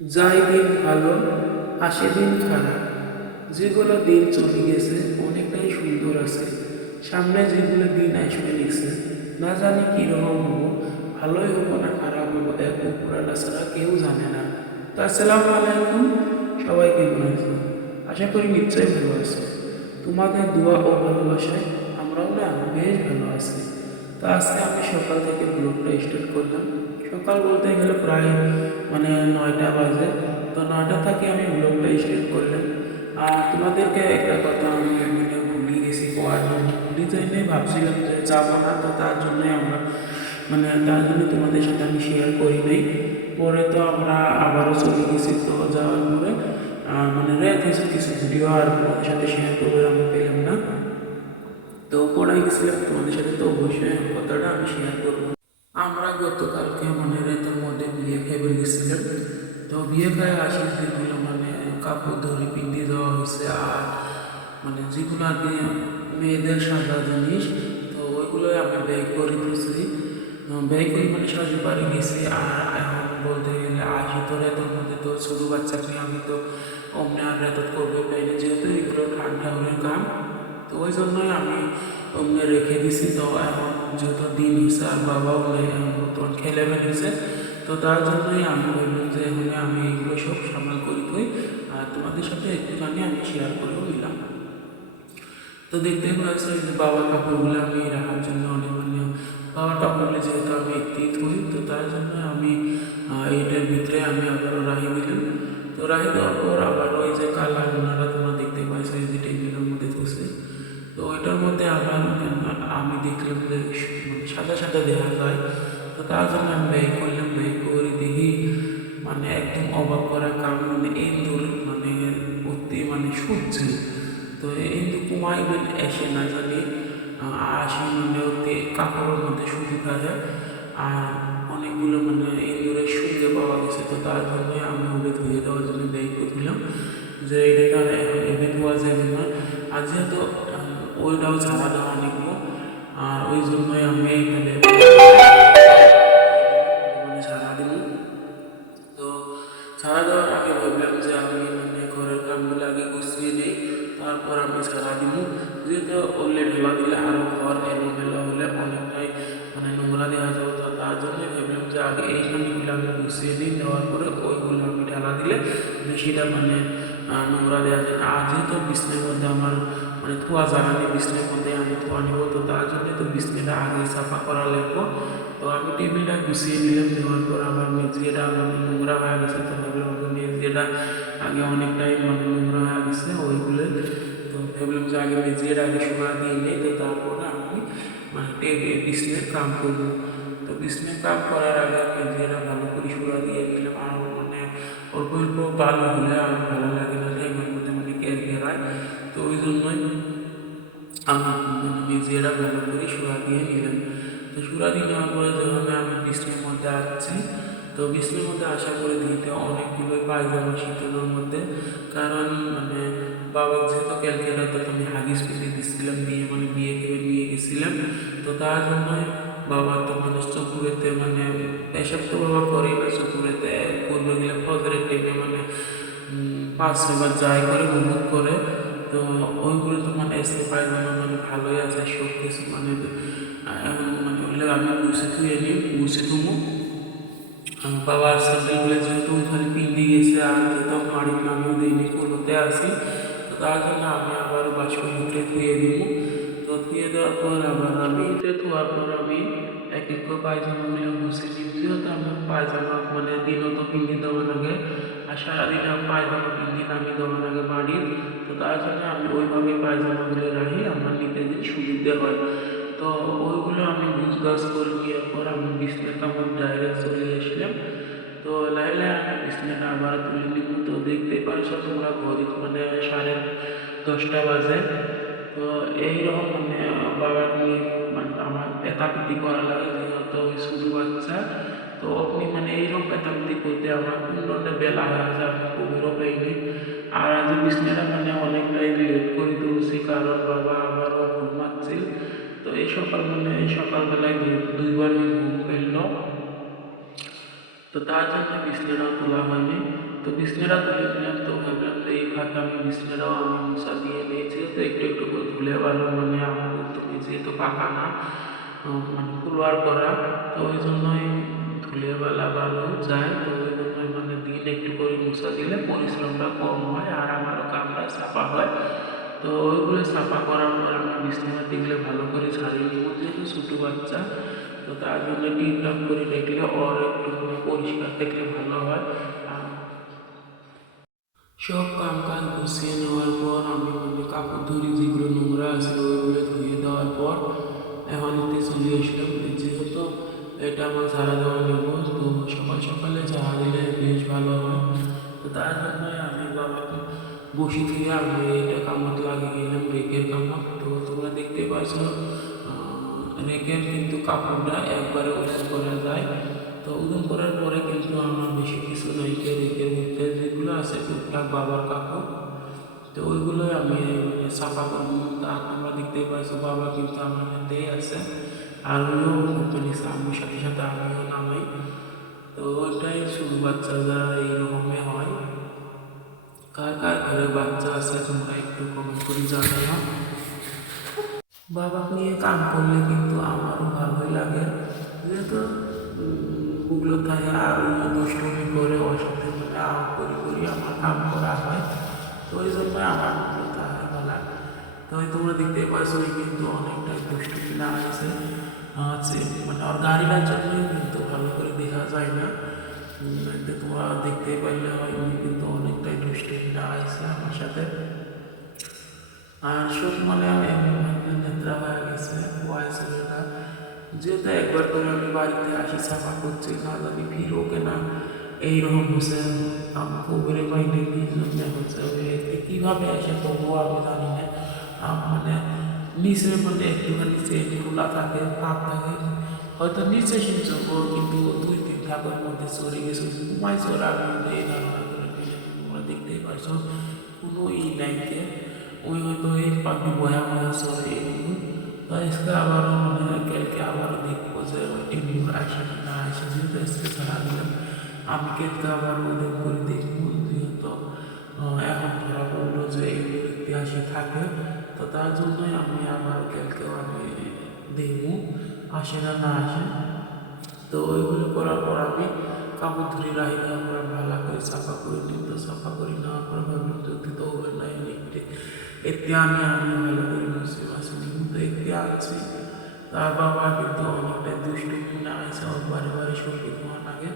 যাই দিন ভালো, আসে দিন খারাপ। যেগুলো দিন চলে গেছে, অনেকটাই সুন্দর আছে। সামনে যেগুলো দিন আসবে লিখছে না জানি কীরকম হব। ভালোই হব না খারাপ হব এক উপরালা ছাড়া কেউ জানে না। তো আসসালামু আলাইকুম, সবাই কেমন আছে? আশা করি নিশ্চয়ই ভালো আছে। তোমাদের দোয়া ও ভালোবাসায় আমরাও না বেশ ভালো আছি। তো আজকে আমি সকাল থেকে ব্লগটা স্টার্ট করলাম। সকাল বলতে গেলে প্রায় মানে নয়টা বাজে। তো নয়টা থেকে আমি ব্লগটা স্টার্ট করলাম। আর তোমাদেরকে একটা কথা আমি মানে ভুলে গেছি কোয়ার ভুলে যাইনি ভাবছিলাম যে যাব না, তো তার জন্যই আমরা মানে তার জন্য তোমাদের সাথে আমি শেয়ার করি নাই। পরে তো আমরা আবারও চলে গেছি তো যাওয়ার পরে মানে রেট হয়েছে কিছু ভিডিও আর তোমাদের সাথে শেয়ার করব আমি পেলাম না। তো পড়াই গেছিলাম তোমাদের সাথে, তো অবশ্যই কথাটা আমি শেয়ার করব। আমরা মধ্যে বিয়ে খেয়ে গেছিলাম তো বিয়ে খায় আসি যেগুলো মানে কাপড় ধরে পিন্দি দেওয়া হয়েছে আর মানে যেগুলো আর কি মেয়েদের সাজা জিনিস, তো ওইগুলোই আমি ব্যয় করে দিয়েছি। ব্যয় করে মানে সাজে বাড়ি গেছি আর এখন বলতে গেলে আসি তো রাতের মধ্যে তো ছোটো বাচ্চাকে আমি তো অমনি আর রাত করবে পাইনি যেহেতু এগুলো ঠান্ডা হলে কাম। তো ওই জন্যই আমি অমনি রেখে দিছি তো এখন যেহেতু দিন হয়েছে আর বাবাও নেই খেলে ফেলেছে তো তার জন্যই আমি বললাম যে এখন আমি এগুলো সব সামাল করি তুই, আর তোমাদের সাথে একটুখানি আমি শেয়ার করেও নিলাম। তো দেখতে পাচ্ছি যে বাবার কাপড়গুলো আমি রাখার জন্য অনেক মানে বাবার কাপড়গুলো যেহেতু আমি একটি থই তো তার জন্য আমি এইটার ভিতরে আমি আবারও রাহি দিলাম। তো রাহি দেওয়ার পর আবার ওই যে কালার ওনারা তোমরা দেখতে পাইছো যে টেবিলের মধ্যে থুসে তো ওইটার মধ্যে আবার আমি দেখলাম যে মানে সাদা সাদা দেখা যায়। তো তার জন্য আমি ব্যয় করলাম ব্যয় করে দেখি মানে একদম অবাক করার কারণ মানে ইন্দুর মানে অতি মানে সূর্য তো ইন্দু কুমাই এসে না জানি আসি মানে ওতে কাপড়ের মধ্যে সুতি থাকে আর অনেকগুলো মানে ইন্দুরের সঙ্গে পাওয়া গেছে তো তার জন্যই আমি ওকে ধুয়ে দেওয়ার জন্য ব্যয় করছিলাম যে এটা এখন এমনি ধোয়া যাবে না আর যেহেতু ওইটাও ছাড়া দেওয়া মানে ধোয়া জ্বালানি বিছনের মধ্যে আমি ধোয়া নেব তো তার জন্য তো বিছনাটা আগে সাফা করা লাগবো তো আমি টেবিলটা গুছিয়ে নিলাম দেওয়ার পর আবার মেঝেটা মানে নোংরা হয়ে গেছে তো ভাবলাম যে মেঝেটা আগে অনেকটাই মানে নোংরা হয়ে গেছে ওইগুলো তো ভাবলাম যে আগে মেঝেটা আগে সোনা দিয়ে নেই তো তারপরে আমি মানে টেবিল বিছনের কাম করব তো বিছনের কাম করার আগে আমি মেঝেটা ভালো করে সোনা দিয়ে দিলাম আর মানে অল্প অল্প ভালো হলে আমার ভালো লাগে না এগুলোর মধ্যে মানে কের ঘেরায় তো ওই জন্যই আমার মেঝেটা ভালো করে, সুরা দিয়ে নিলাম তো সুরা দিয়ে নেওয়ার পরে যখন আমি বিছনের মধ্যে আসছি, তো বিছনের মধ্যে আশা করে দিতে অনেকগুলো পায়জামা শীতলের মধ্যে। কারণ মানে বাবা যেহেতু ক্যালকাটাতে আমি হাগিস পেতে দিচ্ছিলাম বিয়ে মানে বিয়ে করে নিয়ে গেছিলাম। তো তার জন্য বাবা তো মানে চকুরেতে মানে এসব তো বাবা করে না, চকুরেতে করবে গেলে ফজরের টেপে মানে পাঁচ ছবার যাই করে মুখ করে। তো ওইগুলো তো মানে এসে পায়জামা মানে ভালোই আছে সব কিছু মানে আহ, মানে হলে আমি গুছে থুয়ে নিই থুমো আমার বাবার স্যান্ডেলগুলো যেহেতু ওইখানে পিন্দি গেছে আর যেহেতু বাড়ির নামিও দিইনি কোনোতে আসি তো তার জন্য আমি আবার বাসন উঠে ধুয়ে দিব তো ধুয়ে দেওয়ার পর আবার আমি ধোয়ার পর আমি এক এক করে পায়জামাগুলো মুছে নিই। যেহেতু আমার পায়জামা মানে দিনও তো পিন্দি দেওয়ার আগে আর সারাদিন আমি পায়জামা পিন্দি নামি দেওয়ার আগে বাড়ির। তো তার জন্য আমি ওইভাবে পায়জামাগুলো রাখি, আমার নিতে যে সুবিধে হয়। তো ওইগুলো আমি গুছগাছ করে নেওয়ার পর আমি বিছনাটা আমার ডাইরেক্ট চলে আসলাম। তো লাইলে আমি বিছনাটা আবার তুলে নিব। তো দেখতে পারছ তোমরা ঘড়ি মানে সাড়ে দশটা বাজে। তো এইরকম মানে বাবার নিয়ে মানে আমার পেতাপিতি করা লাগে, যেহেতু ওই শুধু বাচ্চা। তো মানে এইরকম পেতাপিতি করতে আমার পনেরোটা বেলা হয়ে যায় আমি খবরও পাইনি আর আজ বিছনাটা মানে অনেকটাই লেট করে তুলছি কারণ বাবা আবারও ঘুমাচ্ছিল তো এই সকাল মানে এই সকালবেলায় দুই- দুইবার ঘুম পেল। তো তার জন্য বিছনাটাও তোলা হয়নি। তো বিছনাটা তুলে নিলাম, তো ভাবলাম যে এই ফাঁকে আমি বিছনাটাও আমি মশা দিয়ে নিয়েছি। তো একটু একটু করে ধুলে ভালো মানে আমাদের তো যেহেতু পাকা না, তো মানে ফুলওয়ার করা, তো ওই জন্যই ধুলে বেলা ভালো। যায় তো ওই জন্যই মানে দিন একটু করে মশা দিলে পরিশ্রমটা কম হয় আর আমারও কামটা সাফা হয়। তো ওইগুলো সাফা করার পর আমি বিছানা দিলে ভালো করে ছাড়িয়ে নিব, যেহেতু ছোটো বাচ্চা। তো তার জন্য টিপ টাপ করে দেখলে ওর একটু পরিষ্কার দেখলে ভালো হয়। সব কাম কাজ গুছিয়ে নেওয়ার পর আমি মানে কাপড় ধরি যেগুলো নোংরা আছে ওইগুলো ধুয়ে দেওয়ার পর এখন এতে চলে আসলাম। যেহেতু এটা আমার ঝাড়া দেওয়া সকাল সকালে ঝাড়া দিলে বেশ ভালো হয়। তো তার জন্যই আমি বাবাকে বসি থেকে আমি এটা কামড় লাগিয়ে গেলাম রেকের কামড়। তো তোমরা দেখতে পাচ্ছ রেকের কিন্তু কাপড়টা একবারে ওজন করা যায়। তো ওজন করার পরে কিন্তু আমার বেশি কিছু নাই রেকের মধ্যে যেগুলো আছে টুকটাক বাবার কাপড়। তো ওইগুলোই আমি মানে সাফা করব। তা তোমরা দেখতেই পাচ্ছ বাবা কিন্তু আমার হাতেই আছে। আর ওইও মানে আমির সাথে সাথে আমিও নামাই। তো ওইটাই শুধু বাচ্চা যারা এইরকমই হয়। কার কার ঘরে বাচ্চা আছে তোমরা একটু কমেন্ট করে জানাও বাবাকে নিয়ে কাম করলে কিন্তু আমারও ভালোই লাগে। যেহেতু ওগুলো থাকে আর দুষ্টমি করে ওর সাথে মানে আম করি করি আমার কাম করা হয়। তো ওই জন্য আমার ওগুলো থাকে বলা তো ওই তোমরা দেখতে পাচ্ছ ওই কিন্তু অনেকটা দুষ্টু কিনা আছে আছে মানে ওর গাড়িটার জন্যই কিন্তু ভালো করে দেখা যায় না উম, তো তোমরা দেখতে পাইলে হয় উনি কিন্তু অনেকটাই দুষ্টু কিনা আছে আমার সাথে আর সব মানে নেত্রা হয়ে গেছে বয়স না যেহেতু একবার করে আমি বাড়িতে আসি সাফা করছি না জানি ফিরো কেনা এইরকম হচ্ছে আমি খবরে পাইনি কি জন্য হচ্ছে ওই কীভাবে এসে তবুও আমি জানি না আম মানে নিচে মানে একটুখানি চেন খোলা থাকে পাপ থাকে হয়তো নিচে চোখর কিন্তু দুই তিন ঠাকুর মধ্যে চড়ে গেছে, ঘুমাই চড়ার এই ধারণা করে তোমরা দেখতেই পারছ কোনো ই নাইকে ওই হয়তো এই পাখি বয়া বয়া চড়ে এগুলো তো আজকে আবারও কালকে আবারও দেখব যে এগুলো আসে না আসে, যেহেতু আজকে ছাড়া দিলাম আমি কালকে আবার ওদের করে দেখব, যেহেতু এখন ধরা পড়ল যে এগুলো ইতিহাসে থাকে। তো তার জন্যই আমি আবার কালকেও আমি দেখব। আসে না না আসে। তো ওইগুলো করার পর আমি কাপড় ধরে রাখি দেওয়ার পর ভালো করে সাফা করে নিই তো সাফা করে নেওয়ার পর ভাবলাম তো হবে না এমনি এতে আমি আমি ভালো করে বসে বসে নিই। তো এতে আনছি তার বাবা কিন্তু অনেকটা দুষ্টু মনে আছে ওর বারে বারে সংগীত ধোয়া লাগে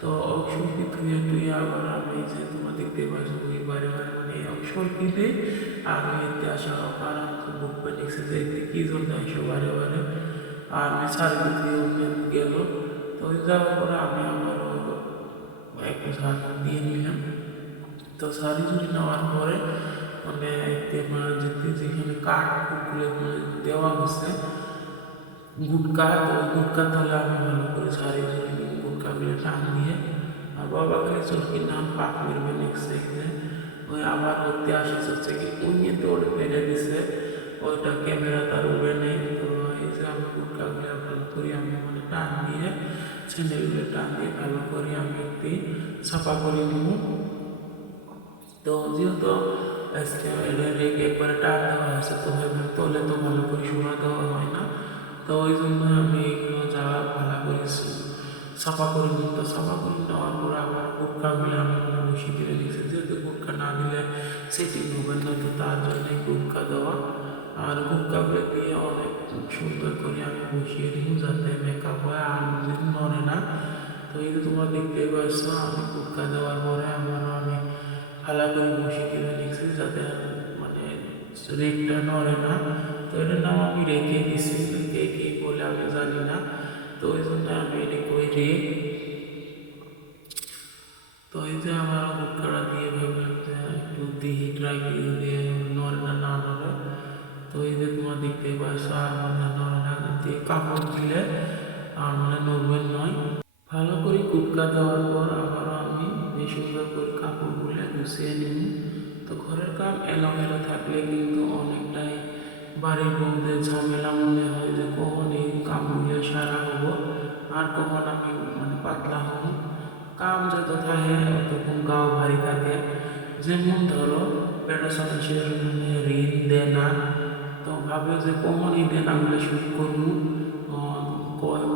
তো সংগীত ধুয়ে টুয়ে আবার আমি যে তোমার দেখতে পাচ্ছ ওই বারে বারে মানে সঙ্গীতে, আর এতে আসা আর বুক পেয়ে লিখছে যে কী জন্য এসো বারে বারে? আমি সাড়ে দিয়ে গেল তো ওই যাওয়ার পরে আমি আবার একটু সার দিয়ে নিলাম তো শাড়ি জুড়ি নেওয়ার পরে মানে তোমার যেতে যেখানে কাঠ কুকুরে দেওয়া হচ্ছে গুটকা তো ওই গুটকা তাহলে আমি ভালো করে শাড়ি জুড়ি নিয়ে গুটকা মিলে টান দিয়ে আর বাবাকে চলকি নাম পাক মেরবে নেক্সট দেখলে ওই আবার ওতে আসে হচ্ছে কি ওই নিয়ে তো ওটা বেড়ে দিছে ওইটা ক্যামেরা তার উড়ে নেই তো এই যে আমি গুটকাগুলো ভালো করে, আমি মানে টান দিয়ে স্যান্ডেলগুলো টান দিয়ে ভালো করে, আমি একটি সাফা করে নিব। তো যেহেতু আজকে এটা একবারে টান দেওয়া আছে তো ভাবলাম তোলে তো ভালো করে শোনা দেওয়া হয় না। তো ওই জন্য আমি এগুলো যাওয়া ভালো করে সাফা করে নিই তো সাফা করে নেওয়ার পর আবার গুটকাগুলো আমি বসে দিলে যেহেতু গুটকা না দিলে সেটিং হবে না, তো তার জন্য গুটকা দেওয়া। আর গুটকাগুলো দিয়ে অনেক সুন্দর করে আমি বসিয়ে দিই যাতে মেকআপ হয় আর যদি নড়ে না তো এই যে তোমরা দেখতে পাচ্ছ আমি গুটকা দেওয়ার পরে আমারও আমি ভালো করে বসিয়ে দিলে লিখছি যাতে মানে রেকটা নড়ে না তো এটার নাম আমি রেখে দিছি কে কী বলে আমি জানি না তো ওই জন্য আমি এটা কই রেক তো এই যে আমার গুটকাটা দিয়ে ভাবলাম যে একটু দিহি ট্রাই করে দিয়ে নড়ে না না নড়ে তো এই যে তোমার দেখতে পাচ্ছ আর মানে নড়ে না কাপড় দিলে আর মানে নড়বেন নয়। ভালো করে কুটকা দেওয়ার পর আবারও আমি বেশ সুন্দর করে কাপড়গুলো গুছিয়ে নিই তো ঘরের কাম এলোমেলো থাকলে কিন্তু অনেকটাই বাড়ির মধ্যে ঝামেলা মনে হয় যে কখন এই কামগুলো সারা হব, আর কখন আমি মানে পাতলা হব। কাম যত থাকে তখন গাও ভারী থাকে। যেমন ধরো পেটের মানে ঋণ দেনা তো ভাবে যে কমন এই দেনাগুলো শোধ করব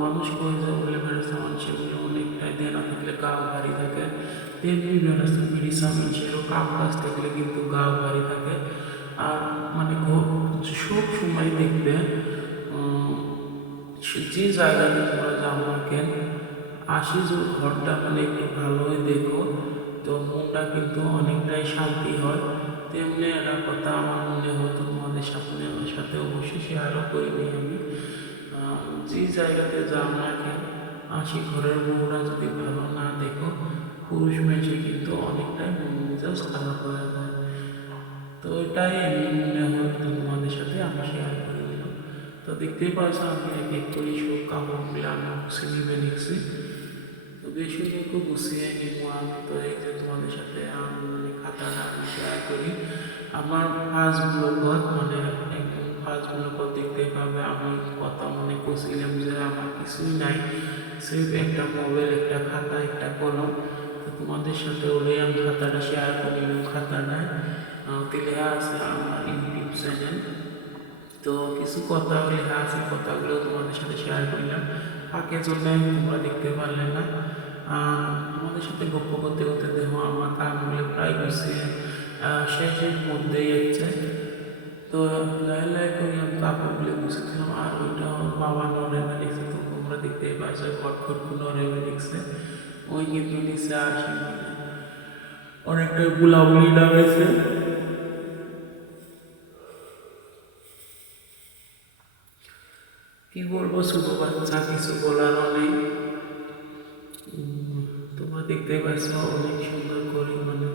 মানুষ কয় যে বলে বেড়াচ্ছে মানুষের অনেকটাই দেনা থাকলে গাও ভারী থাকে। তেমনি বেড়াচ্ছে মানুষেরও কাম কাজ থাকলে কিন্তু গাও ভারী থাকে। আর মানে সব সময় দেখবে যে জায়গাতে তোমরা যাও না কেন, আসি যে ঘরটা মানে একটু ভালোই দেখো, তো মনটা কিন্তু অনেকটাই শান্তি হয়। তেমনি একটা কথা আমার মনে হয় সামনে আমার সাথে অবশ্যই শেয়ারও করিনি আমি। যে জায়গাতে যাও না কেন আসি ঘরের বউরা যদি ভালো না দেখো, পুরুষ মেয়েছে কিন্তু অনেকটাই মেজাজ খারাপ হয়ে যায়। তো এটাই মনে তো তোমাদের সাথে আমি শেয়ার করে দিলাম। তো দেখতেই পাচ্ছ আমি এক এক করে সব কাপড়গুলো আমি গুছিয়ে নিবে নিচ্ছি তো বেশি একটু গুছিয়ে নিব আমি। তো এই যে তোমাদের সাথে আমি খাতাটা শেয়ার করি। আমার ফার্স্ট ব্লগত মানে একদম ফার্স্ট ব্লগত দেখতে পাবে। আমি কথা মানে করছিলাম যে আমার কিছুই নাই। সির্ফ একটা মোবাইল একটা খাতা, একটা কলম। তো তোমাদের সাথে ওটাই আমি খাতাটা শেয়ার করিলাম খাতাটা লেখা আছে আমার ইউটিউব চ্যানেল তো কিছু কথা লেখা আছে, কথাগুলো তোমাদের সাথে শেয়ার করলাম। ফাঁকে জন্য তোমরা দেখতে পারলে না। আমাদের সাথে গপ্প করতে করতে দেখো আমার কামগুলো প্রায় গুছিয়ে শেষের মধ্যেই যাচ্ছে তো লাই লাই করে আমি কাপড়গুলো গুছিয়েছিলাম আর ওইটা বাবা নরেমে লিখছে তো তোমরা দেখতেই পাচ্ছ খটখট নরেমে লিখছে ওই কিন্তু নিচে আসি অনেকটা বুলাবুলি নামেছে কি বলব ছোট বাচ্চা কিছু উম, তোমরা দেখতে পাচ্ছ অনেক সুন্দর করে মানে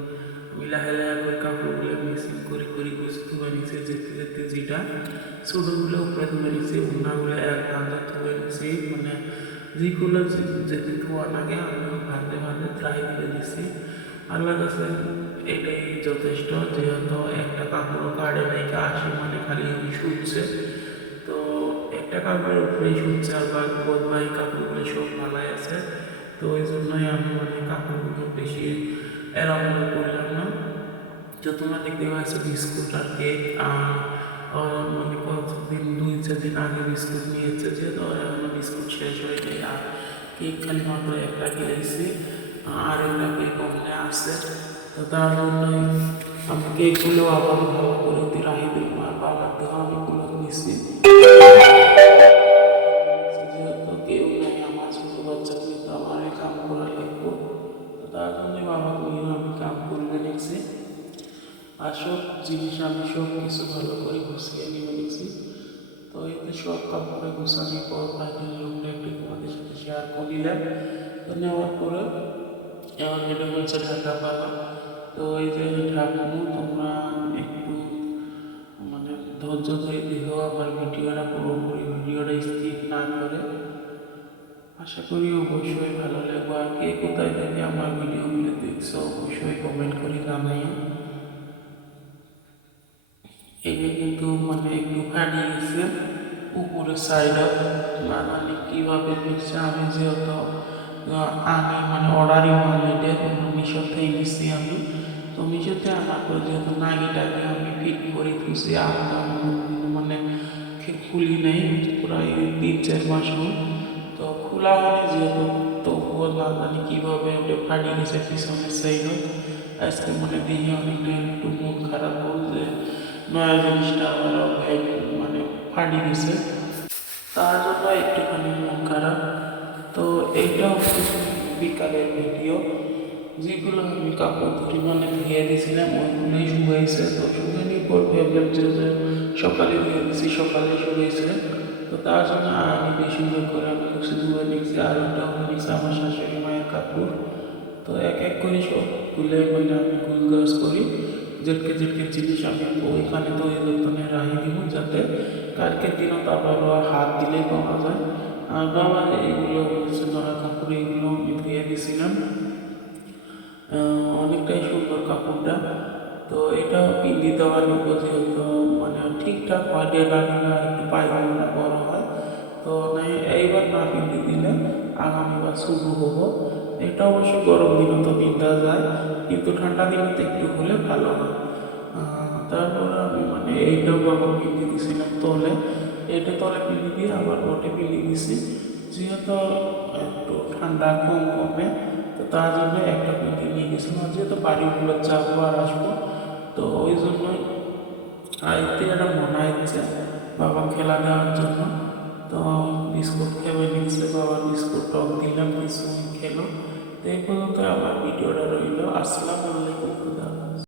আমি লাহে লাহে করে কাপড়গুলো মিক্সিং করে করে তুলে নিচ্ছে যেতে যেতে যেটা ছোটোগুলো উপরে তুলে নিচ্ছে উন্নাগুলো এক হাতে তুলে নিচ্ছি মানে যেগুলো যেতে ধোয়া লাগে আমি ভাতে ভাতে ট্রাই করে দিচ্ছি আল্লাহ কাছে এটাই যথেষ্ট, যেহেতু একটা কাপড় কাড়ে নাই আসে মানে খালি শুচ্ছে তো, একটা কাপড়ের উপরেই শুচ্ছে আর বাদ বোধ ভাই কাপড়গুলো সব ভালাই আছে। তো ওই জন্যই আমি মানে কাপড়গুলো বেশি এরকম করলাম না। তো তোমরা দেখতে পাচ্ছ বিস্কুট আর কেক আর মানে কতদিন, দুই, চার দিন আগে বিস্কুট নিয়েছে যে তো এখনও বিস্কুট শেষ হয়ে যায় আর কেক খালি মাত্র একটা কিনেছি আর একটা কেক ওখানে আসছে তো তার জন্যই আমি কেকগুলো আবার ভালো করে রাখি দিই আর বাবার দেওয়া আমি গুলো নিচ্ছি আমি সব কিছু ভালো করে গুছিয়ে নিয়ে নিচ্ছি তো এতে সব কাপড়ে গুছানোর পর ফাইনাল লুকটা একটু তোমাদের সাথে শেয়ার করিলাম তো নেওয়ার পরে এবার এটা হচ্ছে ঢাকা পালা। তো এই যে ঢাকানো, তোমরা একটু মানে ধৈর্য ধরে দেখো আমার ভিডিওটা পুরোপুরি ভিডিওটা স্কিপ না করে। আশা করি অবশ্যই ভালো লাগবে। আর কে কোথায় থেকে আমার ভিডিওগুলো দেখছ, অবশ্যই কমেন্ট করে জানাইও। কিন্তু মানে একটু ফাটি গেছে। উপরের সাইডে মানে কীভাবে হচ্ছে আমি যেহেতু আনি মানে অর্ডারই এটা মিশো থেকে নিচ্ছি আমি। তো মিশোতে আনার পর যেহেতু নাগিটাকে আমি ফিট করে দিয়েছি আর আমি মানে খুলি নেই। প্রায় তিন, চার মাস হল। তো খোলা হয়নি যেহেতু, তবুও না জানি কীভাবে ওটা ফাটিয়ে গেছে পিছনের সাইডে আজকে মনে দেখি অনেকটা একটু মন খারাপ হল যে নয়া জিনিসটা ভাই মানে ফাটিয়ে গেছে তার জন্য একটুখানি মন খারাপ। তো এইটা হচ্ছে বিকালের ভিডিও। যেগুলো আমি কাপড় ধরে মানে ধুয়ে দিয়েছিলাম ওইগুলোই শুকাইছে। তো শুকানোর পর ভাবলাম যে সকালে ধুয়ে দিয়েছি সকালে শুকাইছে। তো তার জন্য আমি বেশি করে আমি কিছু ধুয়ে নিচ্ছি। আর ওটাও নিচ্ছি আমার শাশুড়ি মায়ের কাপড়। তো এক এক করে সব তুলে মানে আমি গুল গাছ করি। যেটকে যেটকে জিনিস আমি ওইখানে তো দোকানে রাখি দিব যাতে কালকের দিনও আবার হাত দিলেই পাওয়া যায়। আর বাবা, এইগুলো হচ্ছে ধরা কাপড় এগুলো ধুয়ে দিয়েছিলাম অনেকটাই সুন্দর কাপড়টা। তো এটা পিন্দি দেওয়ার লোক যেহেতু মানে ঠিকঠাক হয় ডেলা ডেলা একটু পায়খানা বড় হয়। তো এইবার না পিন্দি দিলে আগামীবার শুরু হব। এটা অবশ্য গরম দিনে তো পিন্ধা যায়, কিন্তু ঠান্ডা দিনে তো একটু হলে ভালো হয়। তারপর আমি মানে এইটাও বাবা পিন্ধে দিয়েছিলাম তলে, এটা তলে পিন্ধে দিয়ে আবার ওটে পিন্ধে দিয়েছি। যেহেতু একটু ঠান্ডা কম কমে তো তার জন্য একটা পিন্ধে নিয়ে গেছিলাম। যেহেতু বাড়িগুলো যাব আর আসব, তো ওই জন্যই আইতে এটা মনে হচ্ছে বাবা খেলা দেওয়ার জন্য। তো বিস্কুট খেয়ে নিচ্ছে বাবা, বিস্কুট টক দিলাম কিছু খেলো তো এই পর্যন্ত আমার ভিডিওটা রইল। আসসালামু আলাইকুম।